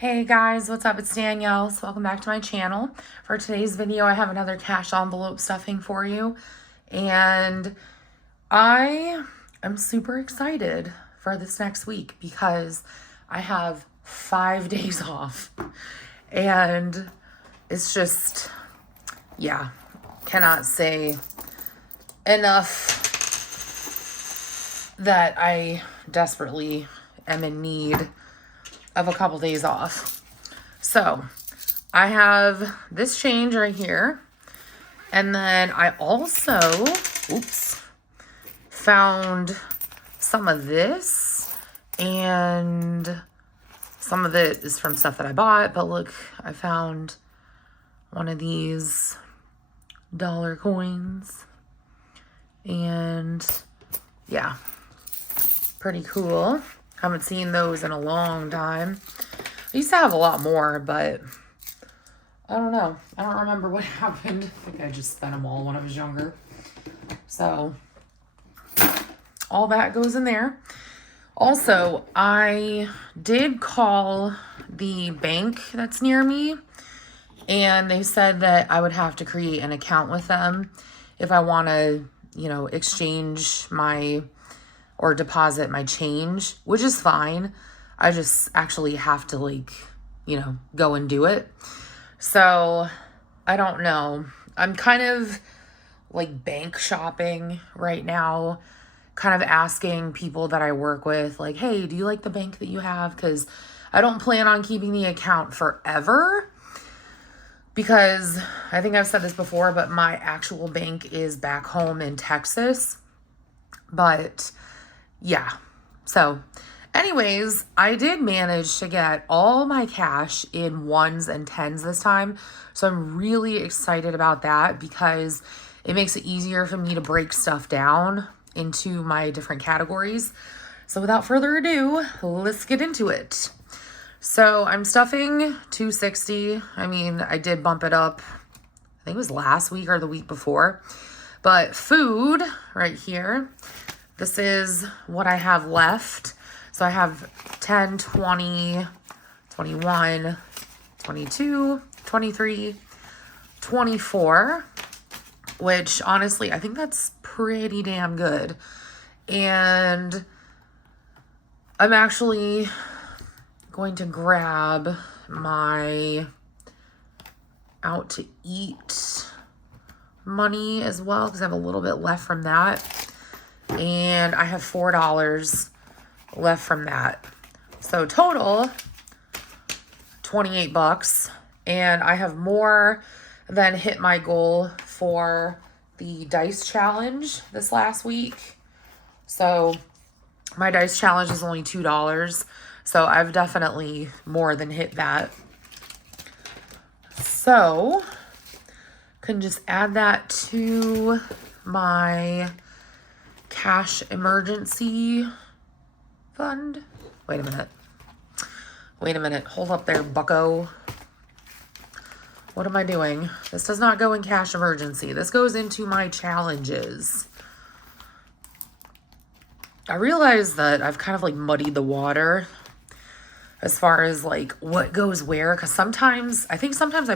Hey guys, what's up? It's Danielle. So welcome back to my channel. For today's video, I have another cash envelope stuffing for you. And I am super excited for this next week because I have 5 days off. And it's just, yeah, cannot say enough that I desperately am in need of a couple days off. So I have this change right here. And then I also, found some of this, and some of it is from stuff that I bought, but look, I found one of these dollar coins, and yeah, pretty cool. Haven't seen those in a long time. I used to have a lot more, but I don't know. I don't remember what happened. I think I just spent them all when I was younger. So all that goes in there. Also, I did call the bank that's near me, and they said that I would have to create an account with them if I want to, exchange my or deposit my change, which is fine. I just actually have to go and do it. So I don't know. I'm kind of bank shopping right now, kind of asking people that I work with, like, hey, do you like the bank that you have? Because I don't plan on keeping the account forever, because I think I've said this before, but my actual bank is back home in Texas. But yeah, so anyways, I did manage to get all my cash in 1s and 10s this time. So I'm really excited about that because it makes it easier for me to break stuff down into my different categories. So without further ado, let's get into it. So I'm stuffing $260. I mean, I did bump it up, I think it was last week or the week before. But food right here, this is what I have left. So I have 10, 20, 21, 22, 23, 24, which honestly, I think that's pretty damn good. And I'm actually going to grab my out to eat money as well, because I have a little bit left from that. And I have $4 left from that. So total, 28 bucks. And I have more than hit my goal for the dice challenge this last week. So my dice challenge is only $2. So I've definitely more than hit that. So can just add that to my cash emergency fund. Wait a minute. Hold up there, bucko. What am I doing? This does not go in cash emergency. This goes into my challenges. I realize that I've kind of muddied the water as far as what goes where, because sometimes I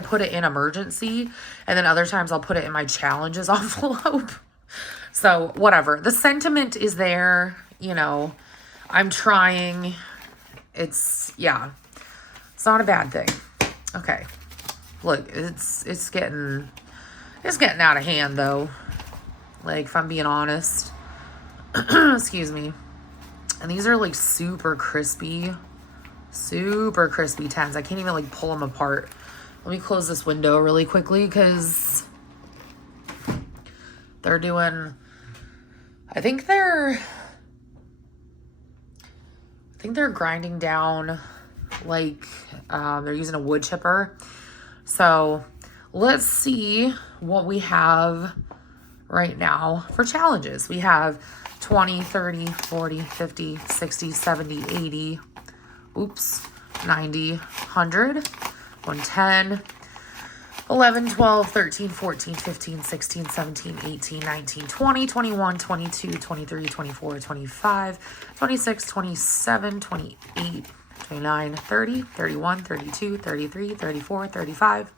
put it in emergency, and then other times I'll put it in my challenges envelope. So whatever, the sentiment is there, I'm trying. It's not a bad thing. Okay, look, it's getting out of hand though, if I'm being honest. Excuse me. And these are super crispy 10s. I can't even pull them apart. Let me close this window really quickly because they're doing, I think they're grinding down, they're using a wood chipper. So let's see what we have right now for challenges. We have 20, 30, 40, 50, 60, 70, 80, 90, 100, 110, 11, 12, 13, 14, 15, 16, 17, 18, 19, 20, 21, 22, 23, 24, 25, 26, 27, 28, 29, 30, 31, 32, 33, 34, 35,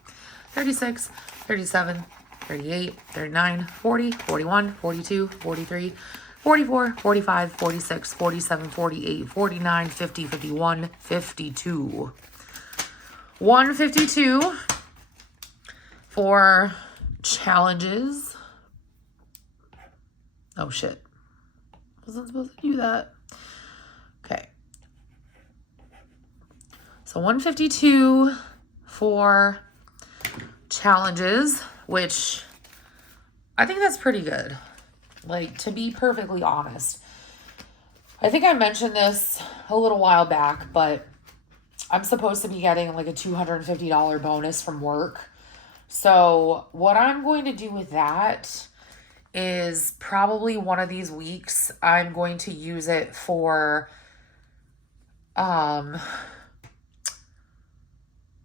36, 37, 38, 39, 40, 41, 42, 43, 44, 45, 46, 47, 48, 49, 50, 51, 52. 152 for challenges. Oh shit. Wasn't supposed to do that. Okay. So 152 for challenges, which I think that's pretty good. Like, to be perfectly honest. I think I mentioned this a little while back, but I'm supposed to be getting like a $250 bonus from work. So what I'm going to do with that is probably one of these weeks, I'm going to use it for, I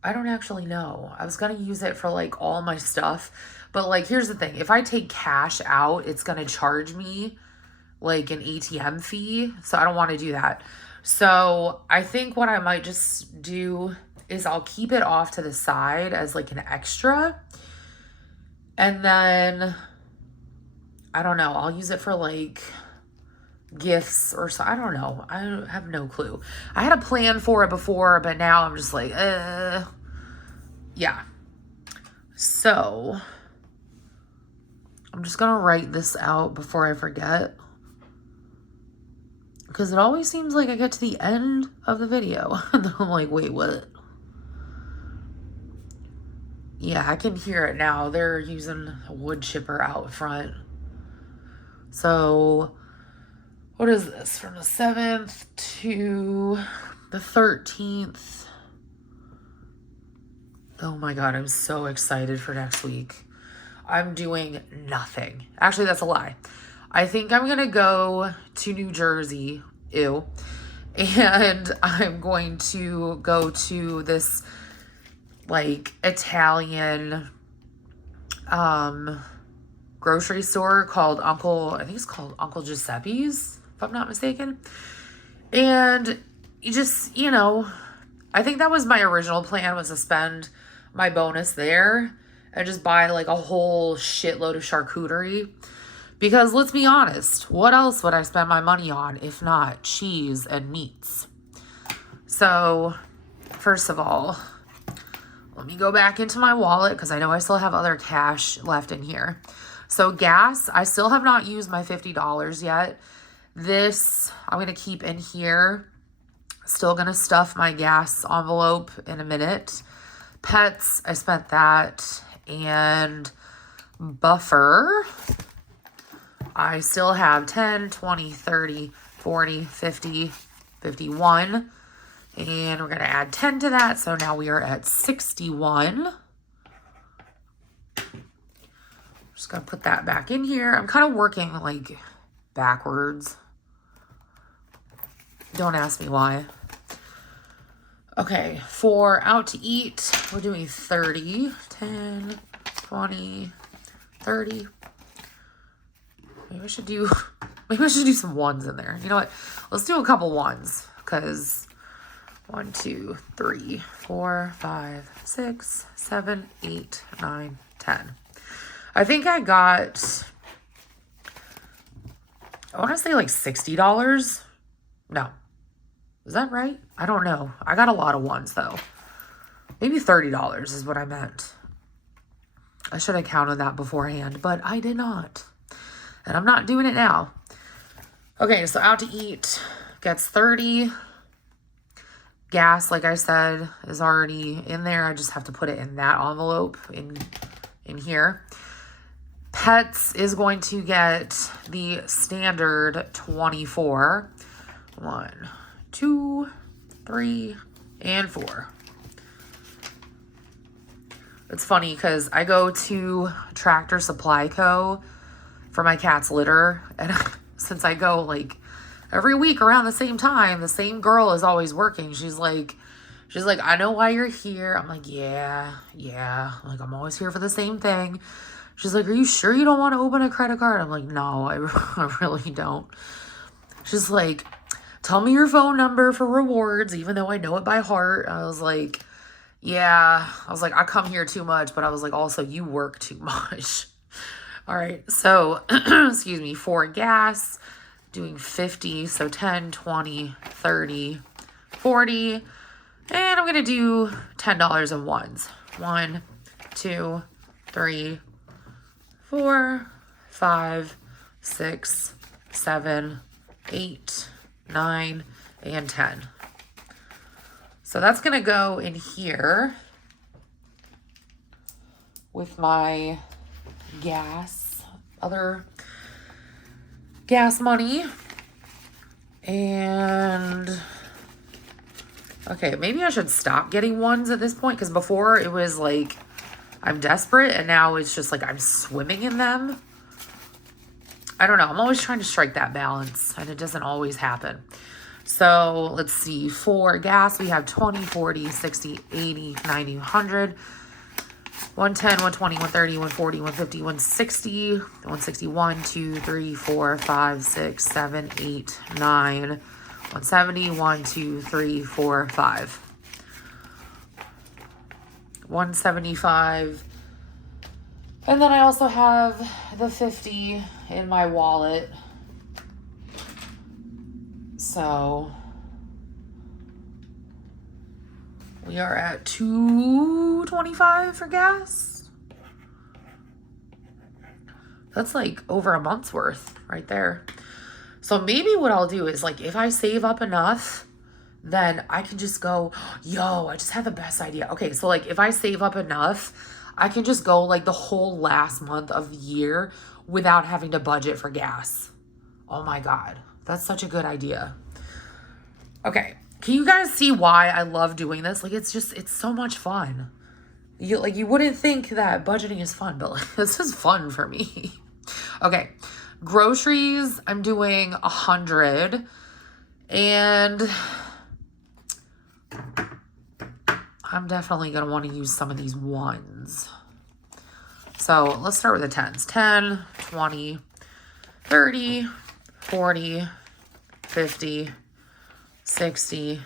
don't actually know. I was going to use it for like all my stuff. But like, here's the thing. If I take cash out, it's going to charge me like an ATM fee. So I don't want to do that. So I think what I might just do is I'll keep it off to the side as like an extra. And then, I don't know, I'll use it for like gifts or so. I don't know. I have no clue. I had a plan for it before, but now I'm just like, yeah. So I'm just going to write this out before I forget. Because it always seems like I get to the end of the video and then I'm like, wait, what? Yeah, I can hear it now. They're using a wood chipper out front. So, what is this? From the 7th to the 13th. Oh my God, I'm so excited for next week. I'm doing nothing. Actually, that's a lie. I think I'm going to go to New Jersey. Ew. And I'm going to go to this like Italian grocery store called I think it's called Uncle Giuseppe's, if I'm not mistaken. And you just, you know, I think that was my original plan, was to spend my bonus there and just buy like a whole shitload of charcuterie. Because let's be honest, what else would I spend my money on if not cheese and meats? So, first of all, let me go back into my wallet because I know I still have other cash left in here. So gas, I still have not used my $50 yet. This, I'm going to keep in here. Still going to stuff my gas envelope in a minute. Pets, I spent that. And buffer, I still have 10, 20, 30, 40, 50, 51. And we're going to add 10 to that. So now we are at 61. Just going to put that back in here. I'm kind of working like backwards. Don't ask me why. Okay, for out to eat, we're doing 30, 10, 20, 30. Maybe I should do some ones in there. You know what? Let's do a couple ones, because 1, 2, 3, 4, 5, 6, 7, 8, 9, 10. I think I got, I want to say like $60. No. Is that right? I don't know. I got a lot of ones though. Maybe $30 is what I meant. I should have counted that beforehand, but I did not. And I'm not doing it now. Okay, so out to eat gets 30. Gas, like I said, is already in there. I just have to put it in that envelope in here. Pets is going to get the standard 24. 1, 2, 3, and 4. It's funny because I go to Tractor Supply Co. for my cat's litter. And since I go like every week around the same time, the same girl is always working. She's like, I know why you're here. I'm like, yeah. Like, I'm always here for the same thing. She's like, are you sure you don't want to open a credit card? I'm like, no, I really don't. She's like, tell me your phone number for rewards, even though I know it by heart. I was like, yeah, I come here too much, but I was like, also, you work too much. All right, so, excuse me, for gas, doing 50, so 10, 20, 30, 40, and I'm going to do $10 in ones. 1, 2, 3, 4, 5, 6, 7, 8, 9, and 10. So that's going to go in here with my other gas money. And okay, maybe I should stop getting ones at this point, because before it was like I'm desperate, and now it's just like I'm swimming in them. I don't know. I'm always trying to strike that balance, and it doesn't always happen. So let's see. For gas, we have 20, 40, 60, 80, 90, 100, 110, 120, 130, 140, 150, 160, 161, 2, 3, 4, 5, 6, 7, 8, 9, 170, 1, 2, 3, 4, 5. 175. And then I also have the 50 in my wallet. So we are at $2.25 for gas. That's like over a month's worth right there. So maybe what I'll do is, like, if I save up enough, then I can just go, yo, I just had the best idea. Okay, so like if I save up enough, I can just go like the whole last month of the year without having to budget for gas. Oh my God, that's such a good idea. Okay, can you guys see why I love doing this? Like, it's so much fun. You wouldn't think that budgeting is fun, but like, this is fun for me. Okay, groceries, I'm doing 100, and I'm definitely going to want to use some of these ones. So let's start with the 10s. 10, 20, 30, 40, 50, 60,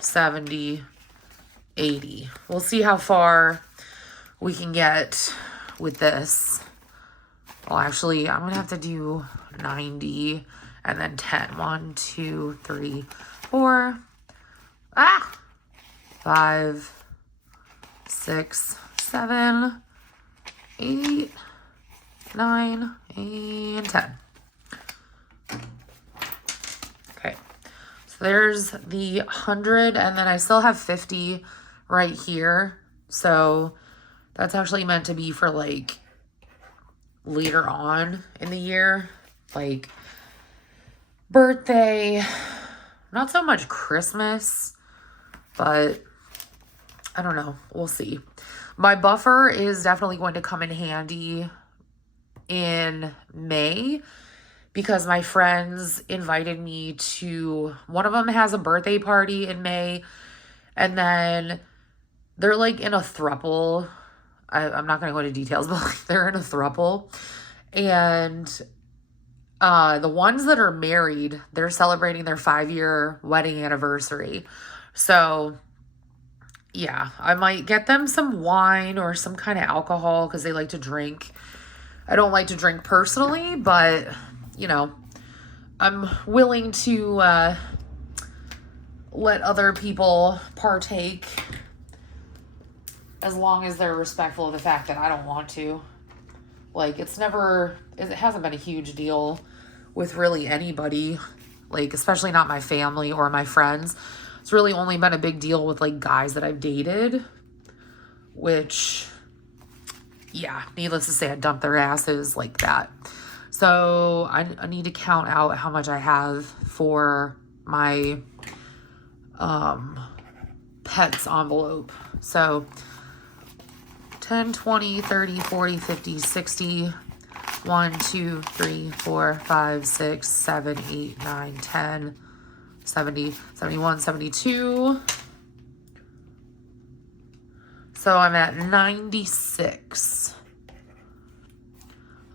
70, 80. We'll see how far we can get with this. Well, actually, I'm going to have to do 90 and then 10. 1, 2, 3, 4. 5, 6, 7, 8, 9, and 10. Okay, so there's the 100, and then I still have 50 right here. So that's actually meant to be for like later on in the year, like birthday, not so much Christmas, but I don't know. We'll see. My buffer is definitely going to come in handy in May, because my friends invited me to, one of them has a birthday party in May, and then they're like in a throuple. I'm not going to go into details, but like they're in a throuple. And the ones that are married, they're celebrating their 5-year wedding anniversary. So yeah, I might get them some wine or some kind of alcohol because they like to drink. I don't like to drink personally, but, you know, I'm willing to let other people partake as long as they're respectful of the fact that I don't want to. Like, it hasn't been a huge deal with really anybody, like, especially not my family or my friends. It's really only been a big deal with like guys that I've dated, which, yeah, needless to say, I dumped their asses like that. So I need to count out how much I have for my pets envelope. So 10, 20, 30, 40, 50, 60, 1, 2, 3, 4, 5, 6, 7, 8, 9, 10, 70, 71, 72. So I'm at 96. I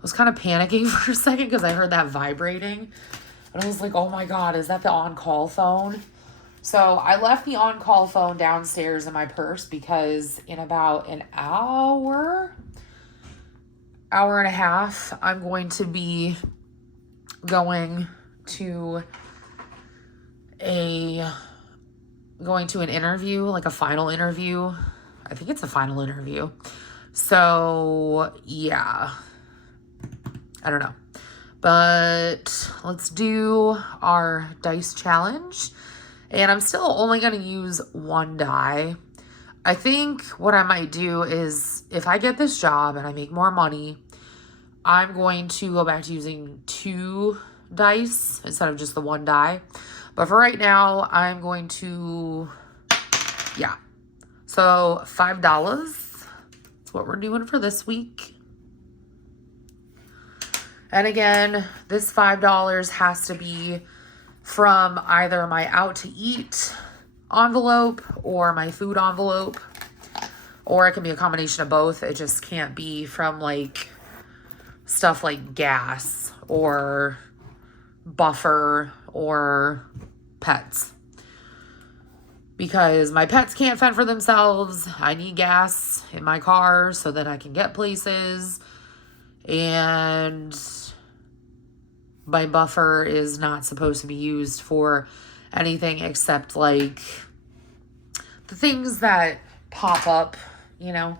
was kind of panicking for a second because I heard that vibrating. And I was like, oh my God, is that the on-call phone? So I left the on-call phone downstairs in my purse because in about an hour and a half, I'm going to be going to an interview, like a final interview. I think it's a final interview. So yeah, I don't know. But let's do our dice challenge. And I'm still only going to use one die. I think what I might do is if I get this job and I make more money, I'm going to go back to using 2 dice instead of just the 1 die. But for right now, I'm going to, yeah. So $5. That's what we're doing for this week. And again, this $5 has to be from either my out to eat envelope or my food envelope. Or it can be a combination of both. It just can't be from like stuff like gas or buffer or pets. Because my pets can't fend for themselves. I need gas in my car so that I can get places. And my buffer is not supposed to be used for anything except like the things that pop up, you know.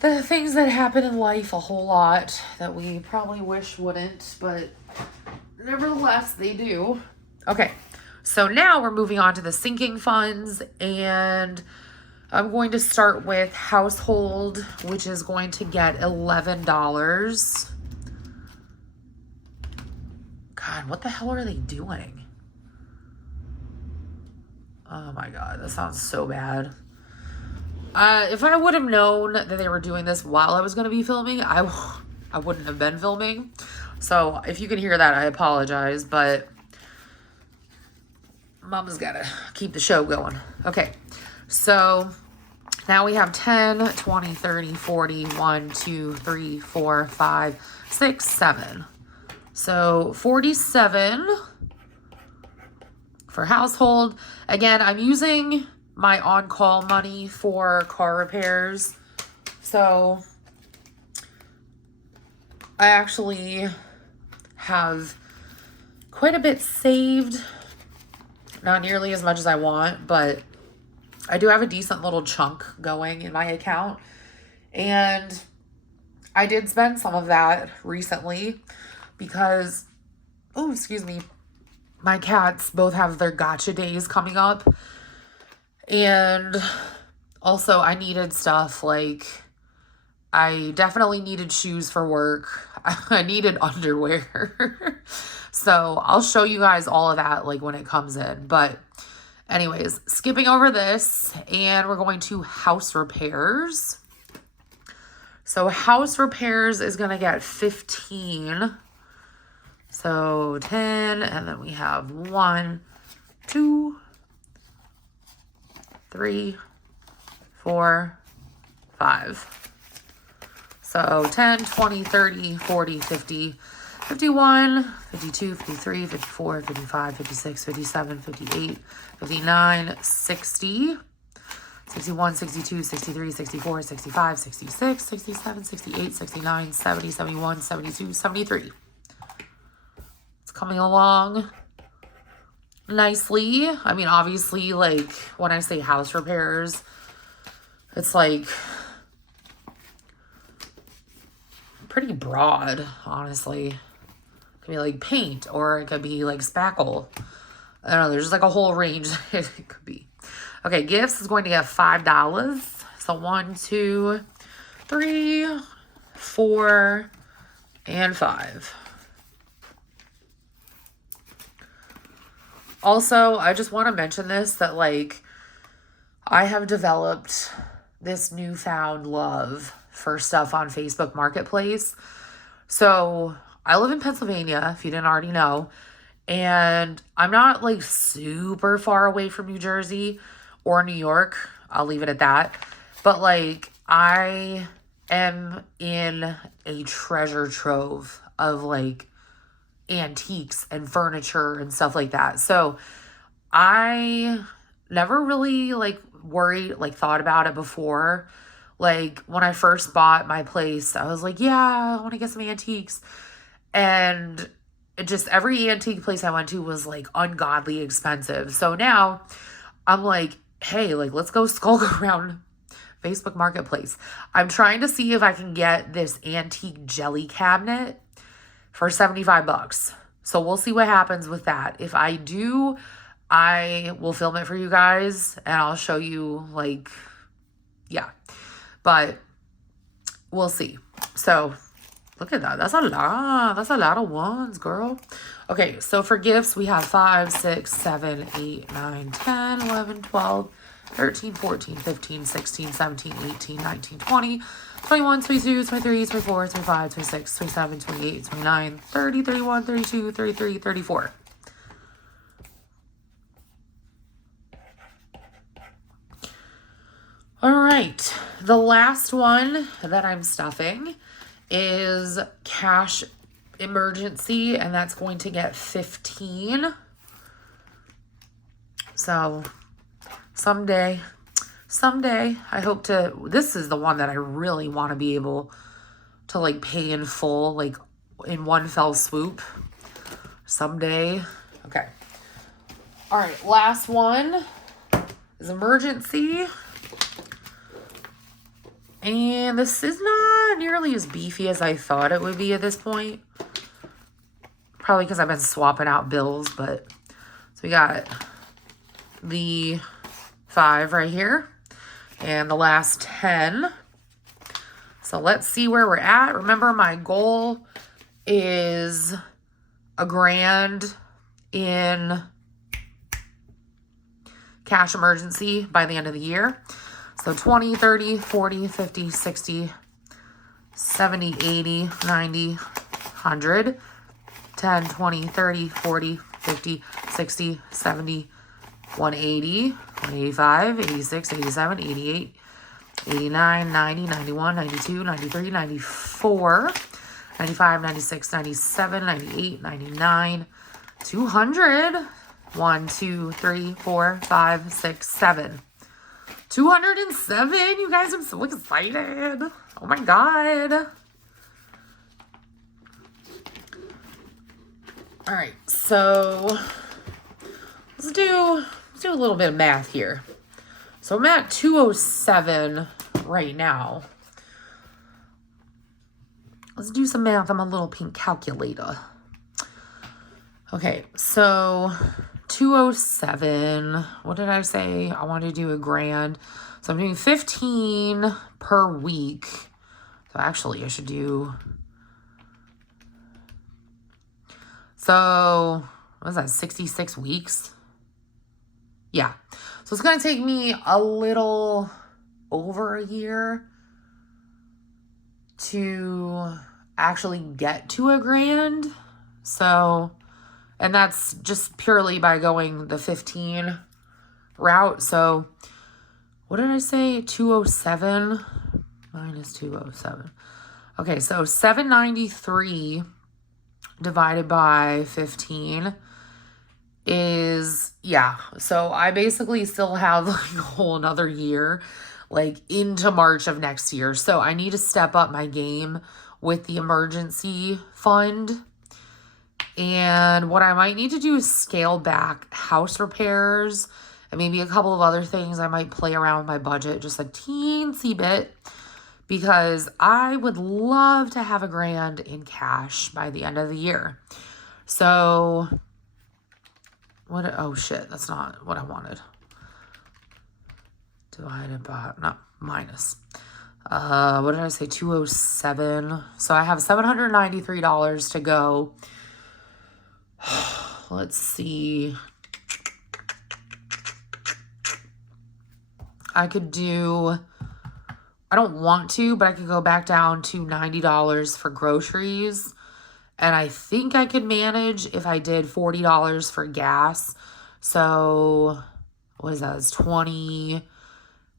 The things that happen in life a whole lot that we probably wish wouldn't, but nevertheless, they do. Okay, so now we're moving on to the sinking funds, and I'm going to start with household, which is going to get $11. God, what the hell are they doing? Oh my God, that sounds so bad. If I would have known that they were doing this while I was going to be filming, I wouldn't have been filming. So if you can hear that, I apologize, but Mama's got to keep the show going. Okay, so now we have 10, 20, 30, 40, 1, 2, 3, 4, 5, 6, 7. So 47 for household. Again, I'm using my on-call money for car repairs. So I actually have quite a bit saved. Not nearly as much as I want, but I do have a decent little chunk going in my account. And I did spend some of that recently because, oh, excuse me, my cats both have their gotcha days coming up. And also I needed stuff like, I definitely needed shoes for work. I needed underwear. So I'll show you guys all of that like when it comes in. But anyways, skipping over this, and we're going to house repairs. So house repairs is going to get 15. So 10, and then we have 1, 2, 3, 4, 5. So 10, 20, 30, 40, 50, 51, 52, 53, 54, 55, 56, 57, 58, 59, 60, 61, 62, 63, 64, 65, 66, 67, 68, 69, 70, 71, 72, 73. It's coming along nicely. I mean, obviously, like, when I say house repairs, it's like pretty broad, honestly. It could be like paint, or it could be like spackle. I don't know, there's just like a whole range it could be. Okay, gifts is going to get $5. So 1, 2, 3, 4, and 5. Also, I just want to mention this, that like I have developed this newfound love for stuff on Facebook Marketplace. So I live in Pennsylvania, if you didn't already know, and I'm not like super far away from New Jersey or New York. I'll leave it at that. But like I am in a treasure trove of like antiques and furniture and stuff like that. So I never really like worried, like thought about it before. Like when I first bought my place, I was like, yeah, I want to get some antiques. And it just, every antique place I went to was like ungodly expensive. So now I'm like, hey, like let's go skulk around Facebook Marketplace. I'm trying to see if I can get this antique jelly cabinet for 75 bucks. So we'll see what happens with that. If I do, I will film it for you guys and I'll show you like, yeah, but we'll see. So look at that. That's a lot. That's a lot of ones, girl. Okay, so for gifts, we have 5, 6, 7, 8, 9, 10, 11, 12, 13, 14, 15, 16, 17, 18, 19, 20, 21, 22, 23, 24, 25, 26, 27, 28, 29, 30, 31, 32, 33, 34. All right, the last one that I'm stuffing is cash emergency, and that's going to get 15. So someday, I hope to, this is the one that I really want to be able to like pay in full, like in one fell swoop someday. Okay. All right, last one is emergency. And this is not nearly as beefy as I thought it would be at this point. Probably because I've been swapping out bills, but so we got the 5 right here and the last 10. So let's see where we're at. Remember, my goal is $1,000 in cash emergency by the end of the year. So 20, 30, 40, 50, 60, 70, 80, 90, 100, 10, 20, 30, 40, 50, 60, 70, 180, 185, 86, 87, 88, 89, 90, 91, 92, 93, 94, 95, 96, 97, 98, 99, 200, 1, 2, 3, 4, 5, 6, 7. 207, you guys, I'm so excited. Oh my God. All right, so let's do a little bit of math here. So I'm at 207 right now. Let's do some math. I'm a little pink calculator. Okay, so 207. What did I say? I want to do $1,000. So I'm doing 15 per week. So actually I should do, so what is that, 66 weeks? Yeah. So it's going to take me a little over a year to actually get to $1,000. So, and that's just purely by going the 15 route. So what did I say? 207 minus 207. Okay, so 793 divided by 15 is, yeah. So I basically still have like a whole another year, like into March of next year. So I need to step up my game with the emergency fund. And what I might need to do is scale back house repairs and maybe a couple of other things. I might play around with my budget just a teensy bit because I would love to have $1,000 in cash by the end of the year. So what, oh shit, that's not what I wanted. Divided by, no, minus. What did I say? 207. So I have $793 to go. Let's see. I could do, I don't want to, but I could go back down to $90 for groceries. And I think I could manage if I did $40 for gas. So what is that? It's 20.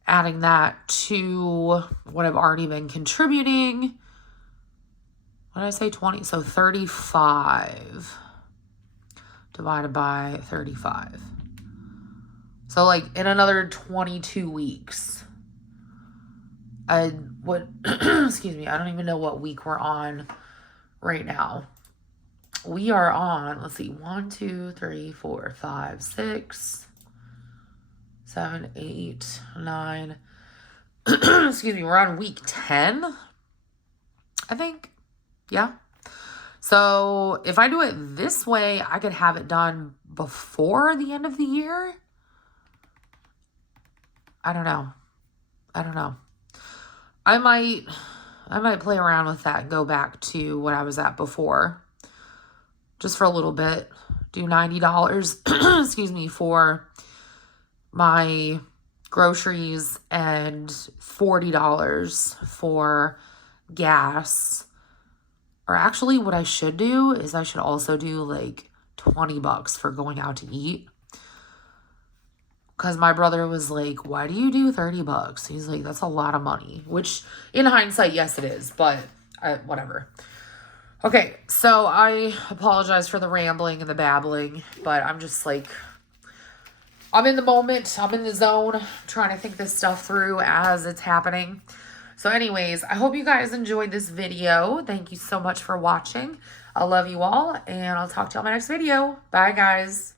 Adding that to what I've already been contributing. what did I say, 20? So 35 divided by 35. So like in another 22 weeks, excuse me, I don't even know what week we're on right now. We are on, let's see, 1, 2, 3, 4, 5, 6, 7, 8, 9. Excuse me, we're on week 10, I think. Yeah. So if I do it this way, I could have it done before the end of the year. I don't know. I might play around with that and go back to what I was at before. Just for a little bit. Do $90, excuse me, for my groceries and $40 for gas. Or actually what I should do is I should also do like $20 for going out to eat. Because my brother was like, why do you do $30? He's like, that's a lot of money. Which, in hindsight, yes, it is. But, whatever. Okay, so I apologize for the rambling and the babbling. But I'm just like, I'm in the moment. I'm in the zone. Trying to think this stuff through as it's happening. So anyways, I hope you guys enjoyed this video. Thank you so much for watching. I love you all. And I'll talk to you on my next video. Bye, guys.